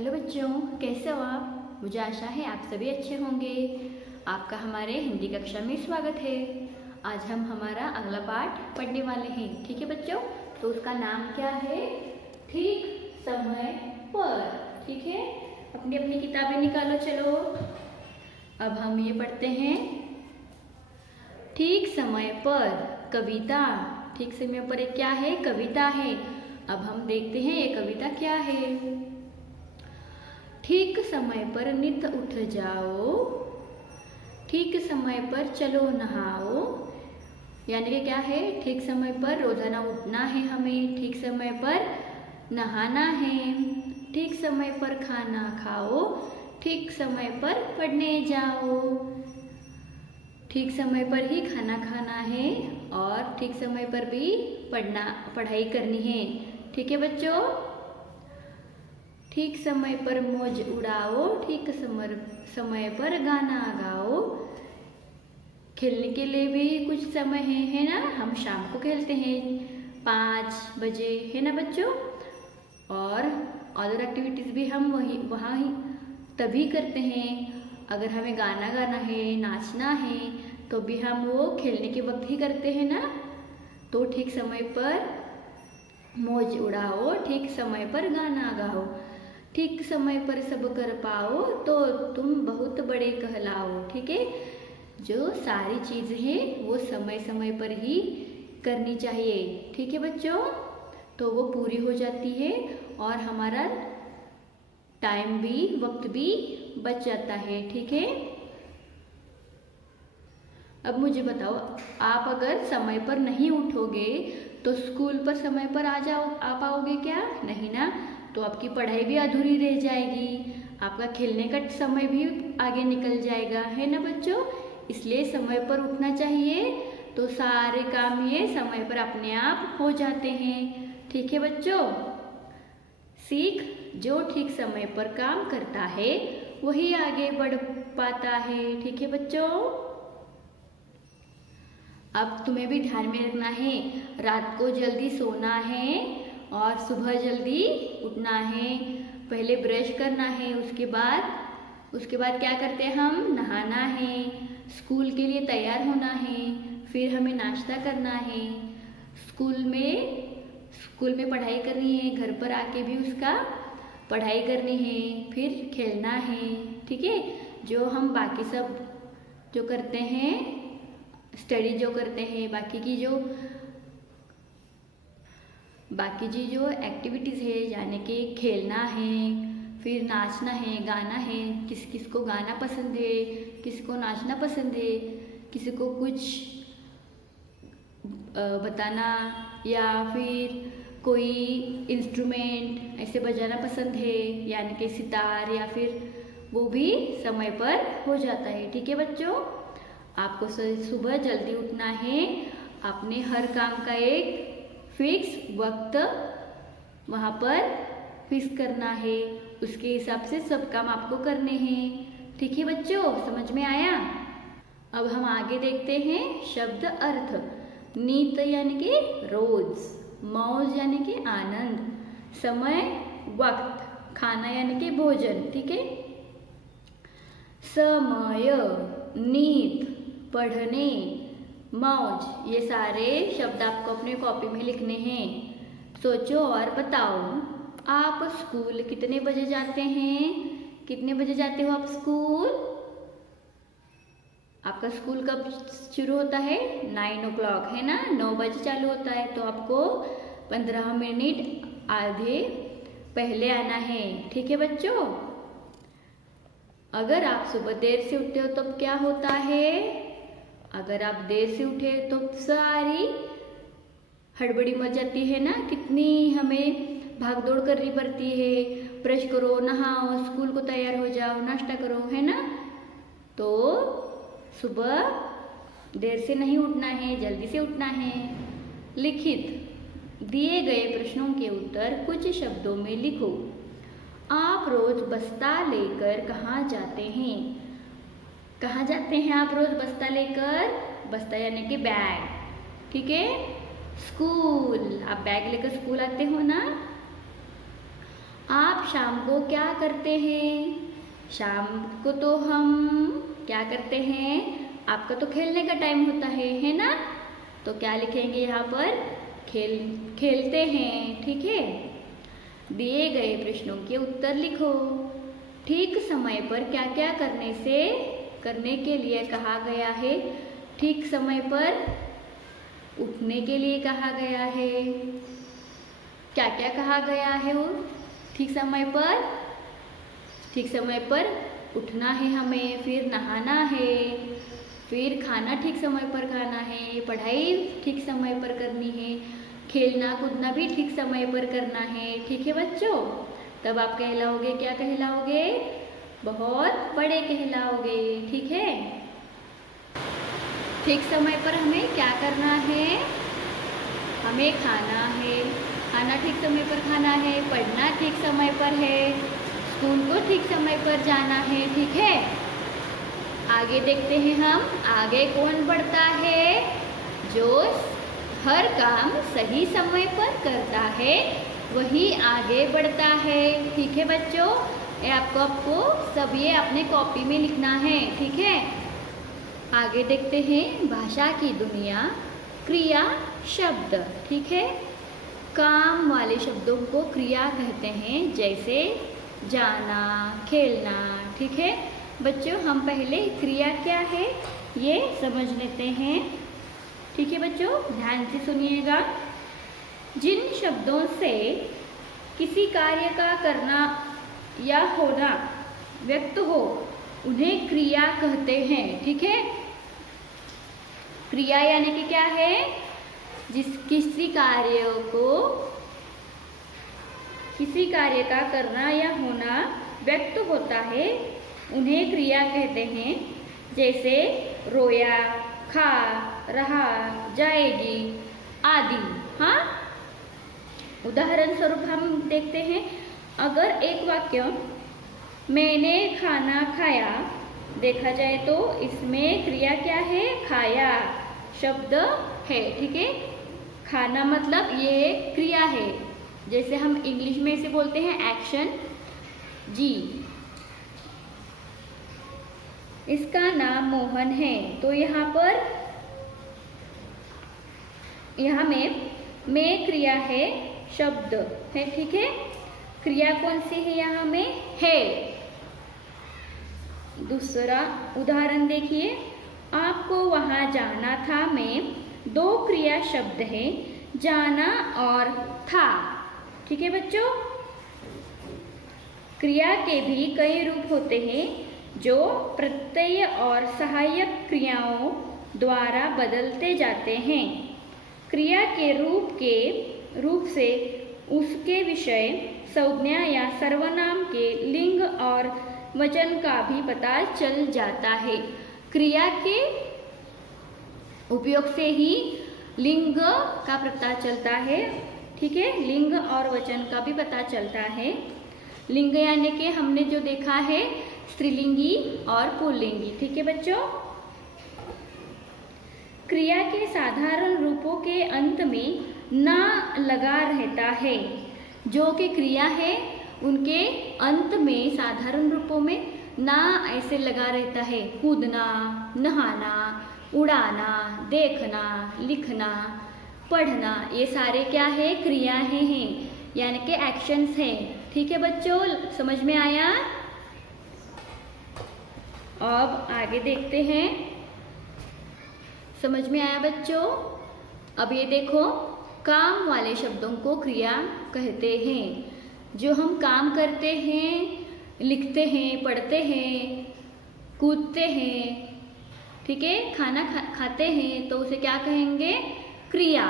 Hello बच्चों, कैसे हो आप? मुझे आशा है आप सभी अच्छे होंगे। आपका हमारे हिंदी कक्षा में स्वागत है। आज हम हमारा अगला पाठ पढ़ने वाले हैं। ठीक है बच्चों, तो उसका नाम क्या है? ठीक समय पर। ठीक है, अपनी अपनी किताबें निकालो। चलो अब हम ये पढ़ते हैं। ठीक समय पर कविता। ठीक समय पर एक क्या है? कविता है। अब हम देखते हैं ये कविता क्या है। ठीक समय पर नित उठ जाओ, ठीक समय पर चलो नहाओ। यानी कि क्या है? ठीक समय पर रोजाना उठना है हमें, ठीक समय पर नहाना है, ठीक समय पर खाना खाओ, ठीक समय पर पढ़ने जाओ। ठीक समय पर ही खाना खाना है और ठीक समय पर भी पढ़ाई करनी है। ठीक है बच्चों, ठीक समय पर मौज उड़ाओ, ठीक समय पर गाना गाओ। खेलने के लिए भी कुछ समय है ना? हम शाम को खेलते हैं 5 बजे, है ना बच्चों? और अदर एक्टिविटीज़ भी हम वहाँ ही तभी करते हैं। अगर हमें गाना गाना है, नाचना है, तो भी हम वो खेलने के वक्त ही करते हैं ना। तो ठीक समय पर मौज उड़ाओ, ठीक समय पर गाना गाओ, ठीक समय पर सब कर पाओ तो तुम बहुत बड़े कहलाओ। ठीक है, जो सारी चीज़ें हैं वो समय समय पर ही करनी चाहिए। ठीक है बच्चों, तो वो पूरी हो जाती है और हमारा टाइम भी, वक्त भी बच जाता है। ठीक है, अब मुझे बताओ, आप अगर समय पर नहीं उठोगे तो स्कूल पर समय पर आ पाओगे क्या? नहीं ना। तो आपकी पढ़ाई भी अधूरी रह जाएगी, आपका खेलने का समय भी आगे निकल जाएगा, है ना बच्चों? इसलिए समय पर उठना चाहिए, तो सारे काम ये समय पर अपने आप हो जाते हैं। ठीक है बच्चों, सीख जो ठीक समय पर काम करता है वही आगे बढ़ पाता है। ठीक है बच्चों, अब तुम्हें भी ध्यान में रखना है, रात को जल्दी सोना है और सुबह जल्दी उठना है। पहले ब्रश करना है, उसके बाद क्या करते हैं हम? नहाना है, स्कूल के लिए तैयार होना है, फिर हमें नाश्ता करना है, स्कूल में पढ़ाई करनी है, घर पर आके भी उसका पढ़ाई करनी है, फिर खेलना है। ठीक है, जो हम बाकी सब जो करते हैं, स्टडी जो करते हैं, बाकी जी जो एक्टिविटीज़ है, यानी कि खेलना है, फिर नाचना है, गाना है। किस किस को गाना पसंद है, किसी को नाचना पसंद है, किसी को कुछ बताना या फिर कोई इंस्ट्रूमेंट ऐसे बजाना पसंद है, यानी कि सितार, या फिर वो भी समय पर हो जाता है। ठीक है बच्चों, आपको सुबह जल्दी उठना है, अपने हर काम का एक फिक्स वक्त वहाँ पर फिक्स करना है, उसके हिसाब से सब काम आपको करने हैं। ठीक है बच्चों, समझ में आया? अब हम आगे देखते हैं शब्द अर्थ। नित यानी कि रोज, मौज यानी कि आनंद, समय वक्त, खाना यानी कि भोजन। ठीक है, समय, नित, पढ़ने, मौज, ये सारे शब्द आपको अपने कॉपी में लिखने हैं। सोचो और बताओ, आप स्कूल कितने बजे जाते हैं? कितने बजे जाते हो आप स्कूल? आपका स्कूल कब शुरू होता है? 9 o'clock, है ना? 9 बजे चालू होता है, तो आपको 15 मिनट आधे पहले आना है। ठीक है बच्चों, अगर आप सुबह देर से उठते हो तो क्या होता है? अगर आप देर से उठे तो सारी हड़बड़ी मच जाती है ना, कितनी हमें भाग दौड़ करनी पड़ती है। ब्रश करो, नहाओ, स्कूल को तैयार हो जाओ, नाश्ता करो, है ना? तो सुबह देर से नहीं उठना है, जल्दी से उठना है। लिखित दिए गए प्रश्नों के उत्तर कुछ शब्दों में लिखो। आप रोज बस्ता लेकर कहाँ जाते हैं? कहाँ जाते हैं आप रोज बस्ता लेकर? बस्ता यानी कि बैग। ठीक है, स्कूल, आप बैग लेकर स्कूल आते हो ना। आप शाम को क्या करते हैं? शाम को तो हम क्या करते हैं? आपका तो खेलने का टाइम होता है ना? तो क्या लिखेंगे यहाँ पर? खेलते हैं। ठीक है, दिए गए प्रश्नों के उत्तर लिखो। ठीक समय पर क्या क्या करने के लिए कहा गया है? ठीक समय पर उठने के लिए कहा गया है। क्या क्या कहा गया है? वो ठीक समय पर उठना है हमें, फिर नहाना है, फिर खाना ठीक समय पर खाना है, पढ़ाई ठीक समय पर करनी है, खेलना कूदना भी ठीक समय पर करना है। ठीक है बच्चों, तब आप कहलाओगे, क्या कहलाओगे? बहुत बड़े कहलाओगे। ठीक है, ठीक समय पर हमें क्या करना है? हमें खाना ठीक समय पर खाना है, पढ़ना ठीक समय पर है, स्कूल को ठीक समय पर जाना है। ठीक है, आगे देखते हैं हम। आगे कौन बढ़ता है? जो हर काम सही समय पर करता है वही आगे बढ़ता है। ठीक है बच्चों, ये आपको सब ये अपने कॉपी में लिखना है। ठीक है, आगे देखते हैं। भाषा की दुनिया, क्रिया शब्द। ठीक है, काम वाले शब्दों को क्रिया कहते हैं, जैसे जाना, खेलना। ठीक है बच्चों, हम पहले क्रिया क्या है ये समझ लेते हैं। ठीक है बच्चों, ध्यान से सुनिएगा। जिन शब्दों से किसी कार्य का करना या होना व्यक्त हो उन्हें क्रिया कहते हैं। ठीक है, क्रिया यानी कि क्या है? किसी कार्य का करना या होना व्यक्त होता है उन्हें क्रिया कहते हैं, जैसे रोया, खा, रहा, जाएगी आदि। हाँ, उदाहरण स्वरूप हम देखते हैं। अगर एक वाक्य मैंने खाना खाया देखा जाए तो इसमें क्रिया क्या है? खाया शब्द है। ठीक है, खाना मतलब ये क्रिया है, जैसे हम इंग्लिश में इसे बोलते हैं एक्शन जी। इसका नाम मोहन है, तो यहाँ में क्रिया है, शब्द है। ठीक है, क्रिया कौन सी है? यहाँ में है। दूसरा उदाहरण देखिए। आपको वहाँ जाना था में दो क्रिया शब्द है, जाना और था। ठीक है बच्चों, क्रिया के भी कई रूप होते हैं जो प्रत्यय और सहायक क्रियाओं द्वारा बदलते जाते हैं। क्रिया के रूप से उसके विषय, संज्ञा या सर्वनाम के लिंग और वचन का भी पता चल जाता है। क्रिया के उपयोग से ही लिंग का पता चलता है। ठीक है, लिंग और वचन का भी पता चलता है। लिंग यानी कि हमने जो देखा है स्त्रीलिंगी और पुल्लिंगी। ठीक है बच्चों, क्रिया के साधारण रूपों के अंत में ना लगा रहता है। जो कि क्रिया है उनके अंत में साधारण रूपों में ना ऐसे लगा रहता है। कूदना, नहाना, उड़ाना, देखना, लिखना, पढ़ना, ये सारे क्या है? क्रियाएं हैं, यानी कि एक्शंस हैं। ठीक है बच्चों, समझ में आया? अब आगे देखते हैं। समझ में आया बच्चों? अब ये देखो, काम वाले शब्दों को क्रिया कहते हैं। जो हम काम करते हैं, लिखते हैं, पढ़ते हैं, कूदते हैं, ठीक है, खाना खाते हैं, तो उसे क्या कहेंगे? क्रिया।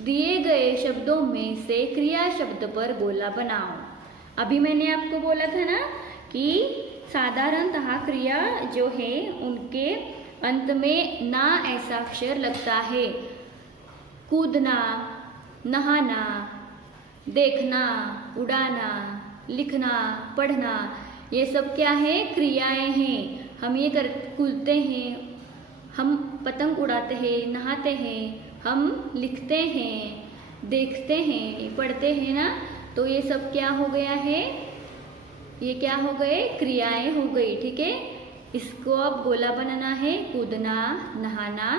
दिए गए शब्दों में से क्रिया शब्द पर गोला बनाओ। अभी मैंने आपको बोला था ना कि साधारणतः क्रिया जो है उनके अंत में ना ऐसा अक्षर लगता है। कूदना, नहाना, देखना, उड़ाना, लिखना, पढ़ना, ये सब क्या है? क्रियाएं हैं। हम ये कूदते हैं, हम पतंग उड़ाते हैं, नहाते हैं, हम लिखते हैं, देखते हैं, पढ़ते हैं ना, तो ये सब क्या हो गया है, ये क्या हो गए, क्रियाएं हो गई। ठीक है, इसको अब गोला बनाना है। कूदना, नहाना,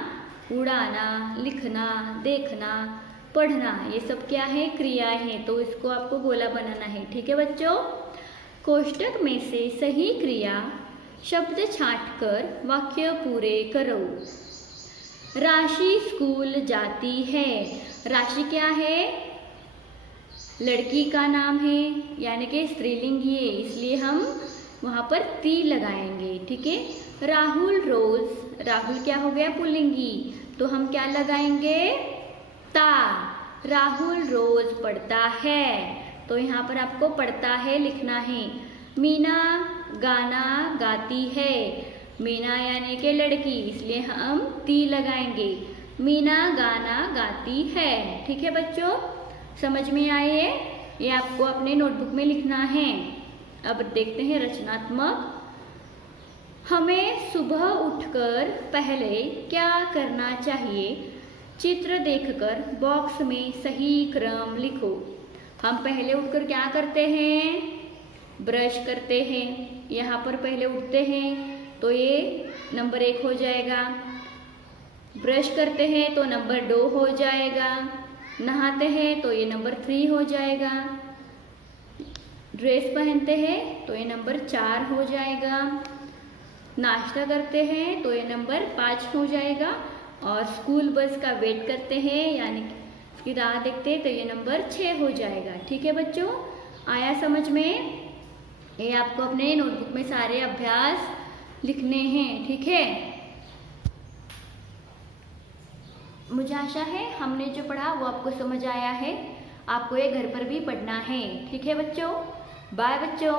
उड़ाना, लिखना, देखना, पढ़ना, ये सब क्या है, क्रियाएं हैं। तो इसको आपको गोला बनाना है। ठीक है बच्चों, कोष्टक में से सही क्रिया शब्द छांटकर वाक्य पूरे करो। राशि स्कूल जाती है। राशि क्या है, लड़की का नाम है, यानी कि स्त्रीलिंग ही है, इसलिए हम वहाँ पर ती लगाएंगे। ठीक है, राहुल रोज, राहुल क्या हो गया, पुल्लिंगी, तो हम क्या लगाएंगे, ता। राहुल रोज पढ़ता है, तो यहाँ पर आपको पढ़ता है लिखना है। मीना गाना गाती है। मीना यानी कि लड़की, इसलिए हम ती लगाएंगे। मीना गाना गाती है। ठीक है बच्चों, समझ में आए? ये आपको अपने नोटबुक में लिखना है। अब देखते हैं रचनात्मक। हमें सुबह उठकर पहले क्या करना चाहिए? चित्र देखकर बॉक्स में सही क्रम लिखो। हम पहले उठकर क्या करते हैं? ब्रश करते हैं। यहाँ पर पहले उठते हैं तो ये नंबर 1 हो जाएगा। ब्रश करते हैं तो नंबर 2 हो जाएगा। नहाते हैं तो ये नंबर 3 हो जाएगा। ड्रेस पहनते हैं तो ये नंबर 4 हो जाएगा। नाश्ता करते हैं तो ये नंबर 5 हो जाएगा। और स्कूल बस का वेट करते हैं यानी उसकी राह देखते हैं तो ये नंबर 6 हो जाएगा। ठीक है बच्चों, आया समझ में? ये आपको अपने नोटबुक में सारे अभ्यास लिखने हैं। ठीक है, मुझे आशा है हमने जो पढ़ा वो आपको समझ आया है। आपको ये घर पर भी पढ़ना है। ठीक है बच्चों, बाय बच्चों।